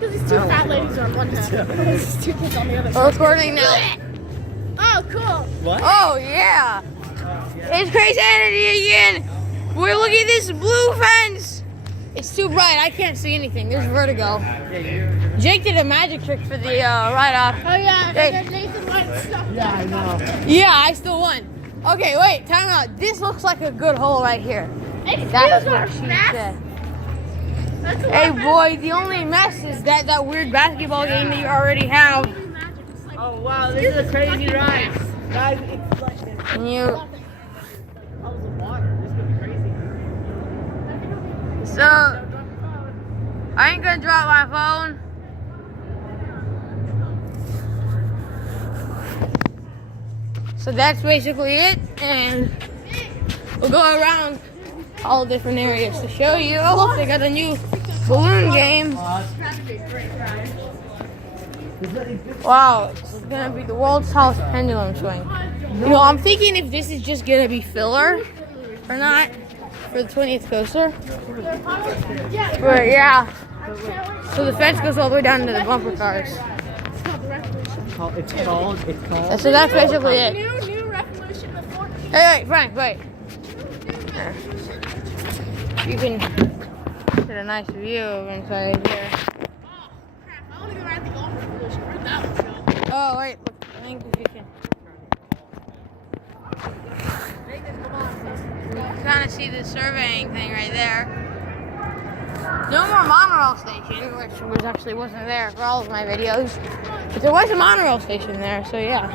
Because these two fat ladies are on one side. These two kids on the other side. We're recording now. Oh, cool. What? Oh, yeah. It's Crazanity again. We're looking at this blue fence. It's too bright. I can't see anything. There's vertigo. Jake did a magic trick for the ride-off. Oh, yeah. Hey. And then Nathan went stuff. Yeah, I know. Yeah, I still won. Okay, wait. Time out. This looks like a good hole right here. Excuse That's our what she mess. said. That's a Hey, lot of boy, the only mess is that weird basketball game that you already have. Oh, wow, this is a crazy ride. Guys, it's like this. And you... Puddles of water. This is going to be crazy. So, I ain't gonna drop my phone. So that's basically it, and we'll go around all different areas to show you. Oh, look, they got a new balloon game. Wow, it's gonna be the world's tallest pendulum swing. You know, I'm thinking if this is just gonna be filler or not for the 20th coaster. But yeah, so the fence goes all the way down to the bumper cars. It's called. So that's basically it. New revolution of 14. Hey, Frank, wait. You can get a nice view of inside here. Oh, crap. I want to go ride the golf revolution. Where'd that one go? Oh, wait, look, I think if you can kind of see the surveying thing right there. No more monorail station, which actually wasn't there for all of my videos. But there was a monorail station there, so yeah.